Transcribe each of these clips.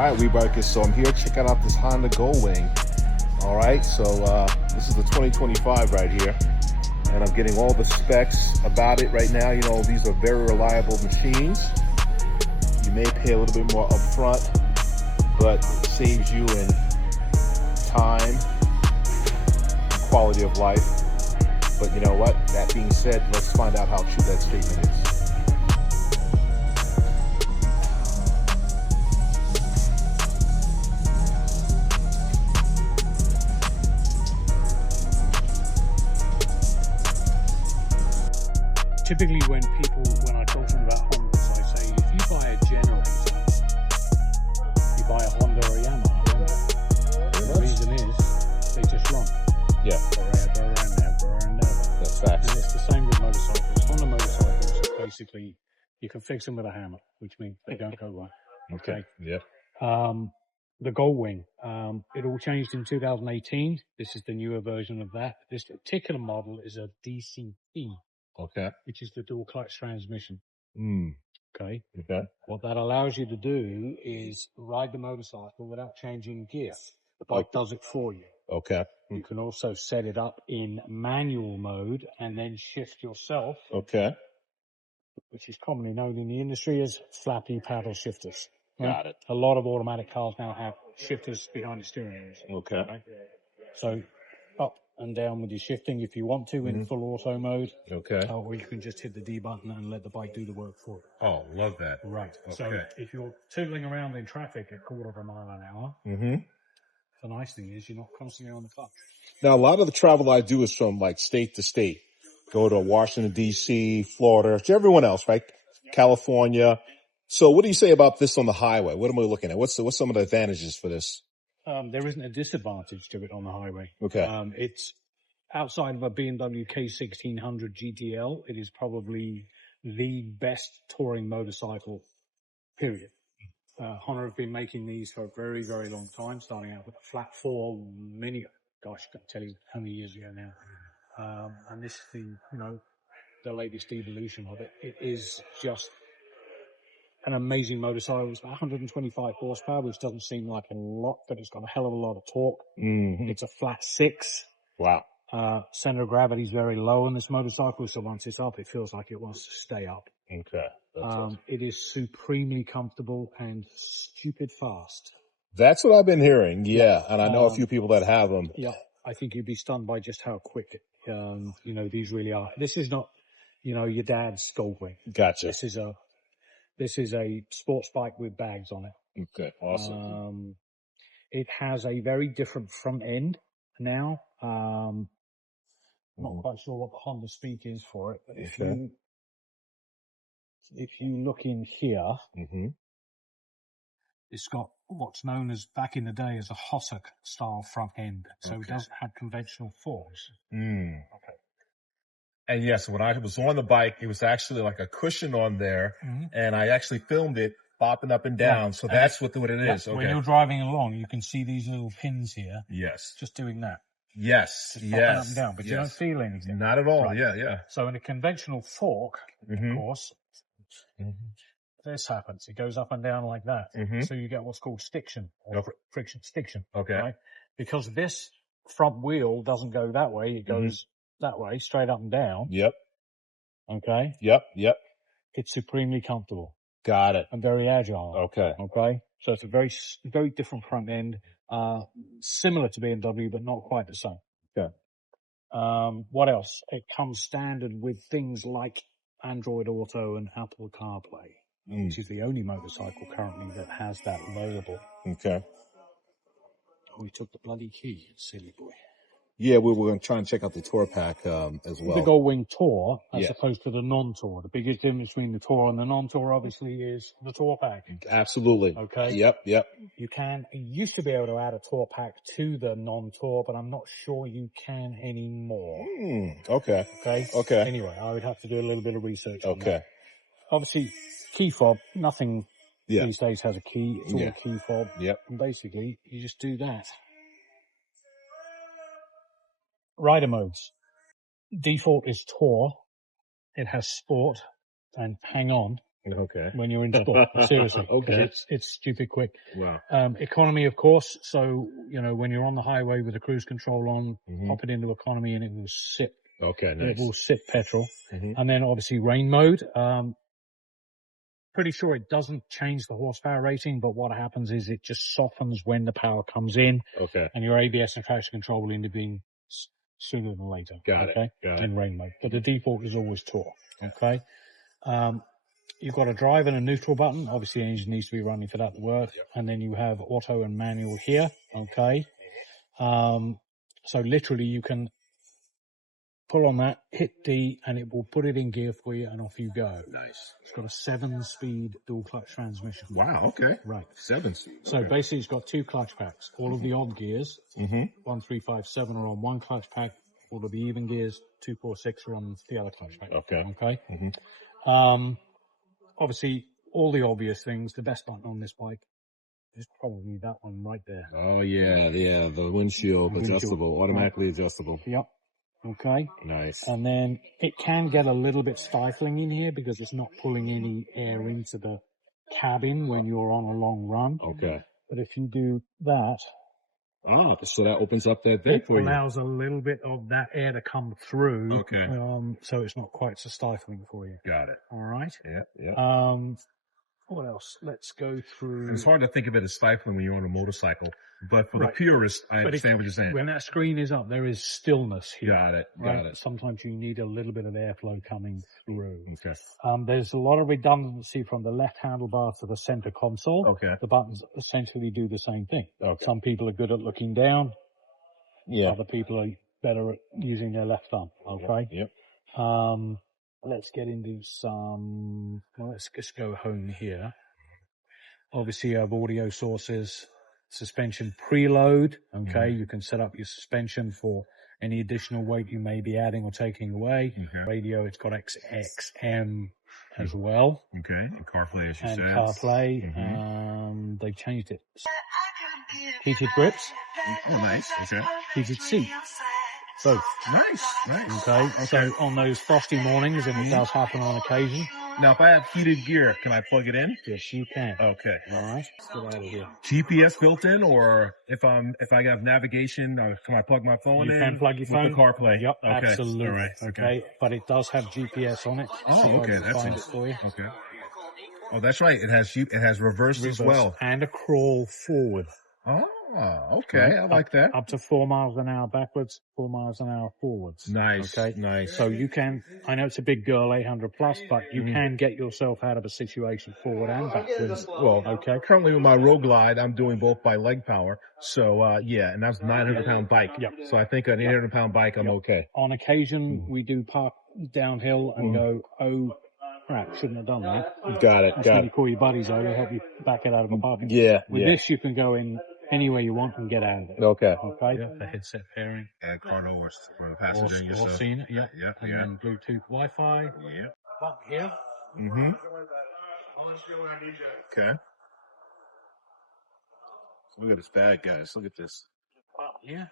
All right, Rebikers, so I'm here checking out this Honda Goldwing. All right, so this is the 2025 right here, and I'm getting all the specs about it right now. You know, these are very reliable machines. You may pay a little bit more upfront, but it saves you in time and quality of life. But you know what? That being said, let's find out how true that statement is. Typically when I talk to them about Hondas, I say, if you buy a generator, you buy a Honda or a Yamaha, don't you? The reason is, they just run. Yeah. Forever and ever and ever. That's facts. And it's the same with motorcycles. Honda motorcycles, basically, you can fix them with a hammer, which means they don't go wrong. Okay. Yeah. The Goldwing, it all changed in 2018. This is the newer version of that. This particular model is a DCT. Okay. Which is the dual clutch transmission. Okay. Okay. What that allows you to do is ride the motorcycle without changing gear. The bike does it for you. Okay. You can also set it up in manual mode and then shift yourself. Okay. Which is commonly known in the industry as flappy paddle shifters. Right? Got it. A lot of automatic cars now have shifters behind the steering wheels. Okay. Right? So up and down with your shifting if you want to in full auto mode. Okay. Or you can just hit the D button and let the bike do the work for you. Oh, love that. Right. Okay. So if you're tootling around in traffic at 1/4 mile an hour, the nice thing is you're not constantly on the clutch. Now, a lot of the travel I do is from like state to state. Go to Washington, D.C., Florida, to everyone else, right? California. So what do you say about this on the highway? What am I looking at? What's some of the advantages for this? There isn't a disadvantage to it on the highway. Okay. It's outside of a BMW K1600 GTL. It is probably the best touring motorcycle, period. Honda have been making these for a very, very long time, starting out with a flat 4 mini. Gosh, I can't tell you how many years ago now. And this is the latest evolution of it. It is just an amazing motorcycle. It's about 125 horsepower, which doesn't seem like a lot, but it's got a hell of a lot of torque. It's a flat 6. Wow. Center of gravity is very low on this motorcycle, so once it's up, it feels like it wants to stay up. Okay. It is supremely comfortable and stupid fast. That's what I've been hearing. Yeah. And I know a few people that have them. Yeah. I think you'd be stunned by just how quick, these really are. This is not, your dad's Goldwing. Gotcha. This is a sports bike with bags on it. Okay. Awesome. It has a very different front end now. Not quite sure what the Honda speak is for it, but if you look in here, it's got what's known as, back in the day, as a Hosuk style front end. So it doesn't have conventional forks. Okay. And yes, when I was on the bike, it was actually like a cushion on there, and I actually filmed it bopping up and down. Yeah. So that's what it is. Okay. When you're driving along, you can see these little pins here. Yes. Just doing that. Yes. Just popping up and down, but you don't feel anything. Not at all. Right. Yeah. So in a conventional fork, of course, this happens. It goes up and down like that. So you get what's called stiction, or friction stiction. Okay. Right? Because this front wheel doesn't go that way. It goes that way, straight up and down. Yep. Okay. Yep. It's supremely comfortable. Got it. And very agile. Okay. So it's a very, very different front end, similar to BMW, but not quite the same. Okay. What else? It comes standard with things like Android Auto and Apple CarPlay, which is the only motorcycle currently that has that available. Okay. Oh, he took the bloody key, silly boy. Yeah, we were going to try and check out the Tour Pack as well. The Goldwing Tour, as opposed to the non-Tour. The biggest difference between the Tour and the non-Tour, obviously, is the Tour Pack. Absolutely. Okay. Yep. You used to be able to add a Tour Pack to the non-Tour, but I'm not sure you can anymore. Okay. Anyway, I would have to do a little bit of research on that. Obviously, key fob, nothing these days has a key. It's all a key fob. Yep. And basically, you just do that. Rider modes. Default is Tour. It has Sport and Hang On. Okay. when you're in sport. Seriously, because Okay. it's stupid quick. Wow. Economy, of course. So, you know, when you're on the highway with the cruise control on, Mm-hmm. pop it into economy and it will sip. Okay, It nice. will sip petrol. Mm-hmm. And then obviously rain mode. Pretty sure it doesn't change the horsepower rating, but what happens is it just softens when the power comes in, Okay. and your ABS and traction control will intervene sooner than later. Got it. Okay. Got it. In rain mode. But the default is always Tour. Okay. You've got a drive and a neutral button. Obviously, the engine needs to be running for that to work. Yep. And then you have auto and manual here. Okay. So literally you can pull on that, hit D, and it will put it in gear for you, and off you go. Nice. It's got a 7-speed dual clutch transmission. Wow. Okay. Right. 7 speed. So Okay. basically, it's got 2 clutch packs. All of the odd gears, Mm-hmm. 1, 3, 5, 7 are on one clutch pack. All of the even gears, 2, 4, 6 are on the other clutch pack. Okay. Okay. Mm-hmm. Obviously, all the obvious things. The best button on this bike is probably that one right there. Oh yeah, yeah. The windshield adjustable, automatically adjustable. Yep. Okay. Nice. And then it can get a little bit stifling in here because it's not pulling any air into the cabin when you're on a long run. Okay. But if you do that, So that opens up that vent it for you. allows a little bit of that air to come through. Okay. So it's not quite so stifling for you. Got it. All right. Yeah, yeah. What else? Let's go through. It's hard to think of it as stifling when you're on a motorcycle, but for the Right. purist, I understand what you're saying. When that screen is up, there is stillness here. Got it. Right? Got it. Sometimes you need a little bit of airflow coming through. Okay. There's a lot of redundancy from the left handlebar to the center console. Okay. The buttons essentially do the same thing. Okay. Some people are good at looking down. Yeah. Other people are better at using their left thumb. Okay. Yep. Let's get into some. Well, let's just go home here. Obviously, you have audio sources, suspension preload. Okay. You can set up your suspension for any additional weight you may be adding or taking away. Okay. Radio, it's got XM as well. Okay. And CarPlay, as you And said. CarPlay. They've changed it. Heated grips. Oh, nice. Okay. Heated seat. Both. Nice. Nice. Okay. So on those frosty mornings, and it does happen on occasion. Now, if I have heated gear, can I plug it in? Yes, you can. Okay. All right. Let's get out of here. GPS built in, or if I have navigation, can I plug my phone in? You can plug your phone. With the CarPlay. Yep, Okay. absolutely. All right. Okay. But it does have GPS on it. Oh, so okay. I'll That's find nice. it for you. Okay. Oh, that's right. It has reversed as well. And a crawl forward. Oh, okay. I like that. Up to 4 miles an hour backwards, 4 miles an hour forwards. Nice. Okay. Nice. So you can, I know it's a big girl, 800 plus, but you can get yourself out of a situation forward and backwards. Well, okay. Currently with my Road Glide, I'm doing both by leg power. So, yeah, and that's a 900-pound bike. Yep. So I think an 800-pound bike, I'm okay. On occasion, we do park downhill and go, oh, crap, shouldn't have done that. Got it. That's when you call your buddies over, help you back it out of a parking. Yeah. With this, you can go in anywhere you want and get out of it. Okay. Okay. Yeah, the headset pairing. And car doors for the passenger and All yourself. seen it, yeah. Yeah. And Yeah. then Bluetooth Wi-Fi. Yeah. Button here. Mm-hmm. Okay. Look at this bag, guys. Look at this. Button here.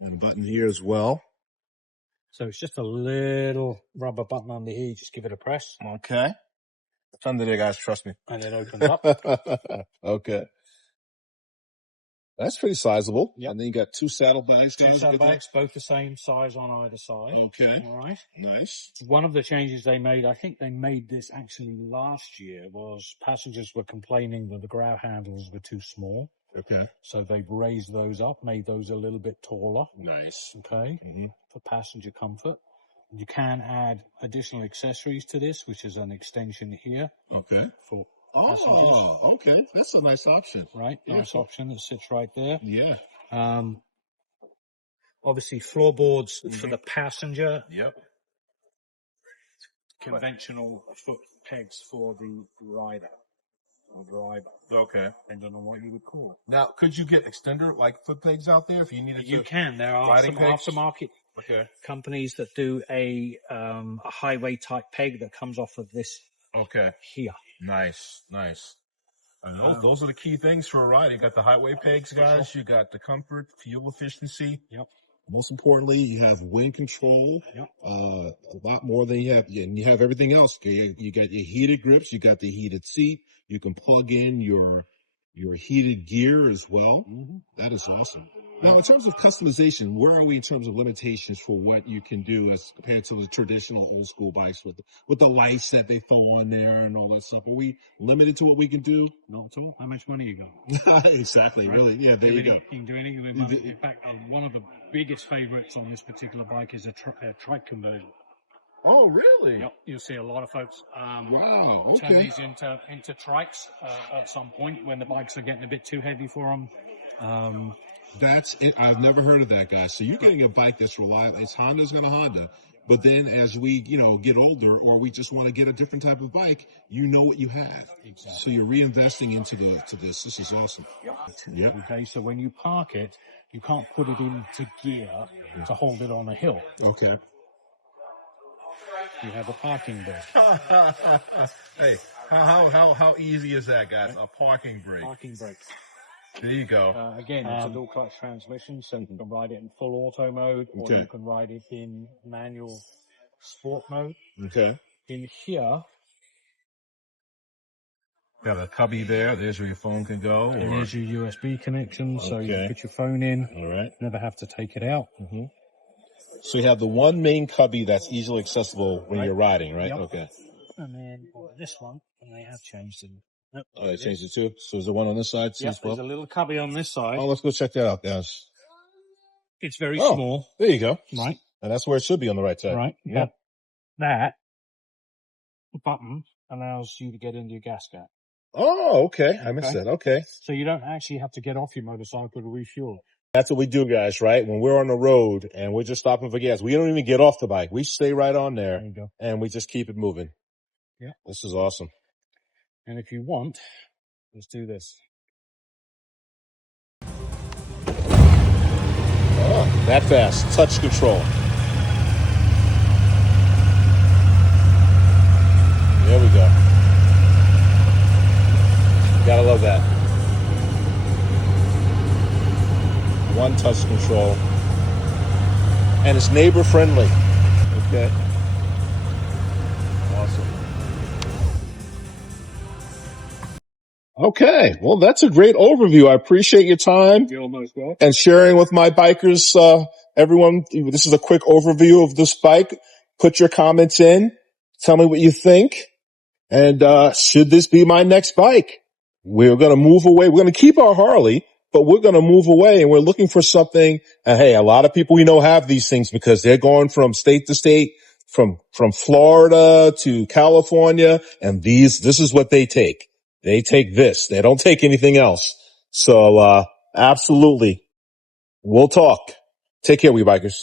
And a button here as well. So it's just a little rubber button under here. You just give it a press. Okay. It's under there, guys. Trust me. And it opens up. Okay. That's pretty sizable. Yep. And then you got 2 saddlebags. Two saddlebags, both the same size on either side. Okay. All right. Nice. One of the changes they made, I think they made this actually last year, was passengers were complaining that the grab handles were too small. Okay. So they've raised those up, made those a little bit taller. Nice. Okay. Mm-hmm. For passenger comfort. You can add additional accessories to this, which is an extension here. Okay. For passengers. Oh, okay. That's a nice option. Right. Nice option that sits right there. Yeah. Obviously floorboards for the passenger. Yep. Conventional foot pegs for the rider or driver. Okay. Depending on what you would call it. Now, could you get extender like foot pegs out there if you needed to? You can. There are some aftermarket companies that do a highway type peg that comes off of this here. Nice, nice. And those are the key things for a ride. You got the highway pegs, guys. You got the comfort, fuel efficiency. Yep. most importantly, you have wind control, Yep. a lot more than you have, and you have everything else. You got your heated grips, you got the heated seat. You can plug in your heated gear as well. Mm-hmm. That is awesome. Now, in terms of customization, where are we in terms of limitations for what you can do as compared to the traditional old school bikes with the lights that they throw on there and all that stuff? Are we limited to what we can do? Not at all. How much money you got? Exactly. Right. Really. Yeah. There you go. You can do anything with money. In fact, one of the biggest favorites on this particular bike is a trike conversion. Oh, really? Yep. You'll see a lot of folks Wow. Okay. turn these into trikes at some point when the bikes are getting a bit too heavy for them. That's it. I've never heard of that, guys. So you're getting a bike that's reliable. It's Honda's going to Honda. But then as we, get older or we just want to get a different type of bike, you know what you have. Exactly. So you're reinvesting into this. This is awesome. Yep. Okay, so when you park it, you can't put it into gear to hold it on a hill. Okay. You have a parking brake. Hey, how easy is that, guys? A parking brake. Parking brake. There you go. Again, it's a dual clutch transmission, so you can ride it in full auto mode, or Okay. you can ride it in manual sport mode. Okay. In here, Got a cubby there. There's where your phone can go. and there's your USB connection, so you Okay. put your phone in. All right. Never have to take it out. Mm-hmm. So you have the one main cubby that's easily accessible when you're riding, right? Yep. Okay. And then this one, and they have changed it. Nope, Oh, they changed it too? So is there one on this side too Yep, as well? there's a little cubby on this side. Oh, let's go check that out, guys. It's very Oh. small, There you go. right? And that's where it should be on the right side. Right. Yep. That button allows you to get into your gas gap. Oh, okay. I missed Okay. that. Okay. So you don't actually have to get off your motorcycle to refuel it. That's what we do, guys, right? When we're on the road and we're just stopping for gas, we don't even get off the bike. We stay right on there There you go. and we just keep it moving. Yeah. This is awesome. And if you want, let's do this. Oh, that fast. Touch control. There we go. Gotta love that. One touch control. And it's neighbor friendly. Okay. Awesome. Okay. Well, that's a great overview. I appreciate your time You're almost welcome. and sharing with my bikers. Everyone, this is a quick overview of this bike. Put your comments in. Tell me what you think. And should this be my next bike? We're going to move away. We're going to keep our Harley, but we're going to move away and we're looking for something. And hey, a lot of people we know have these things because they're going from state to state, from Florida to California. And this is what they take. They take this. They don't take anything else. So, absolutely. We'll talk. Take care, we bikers.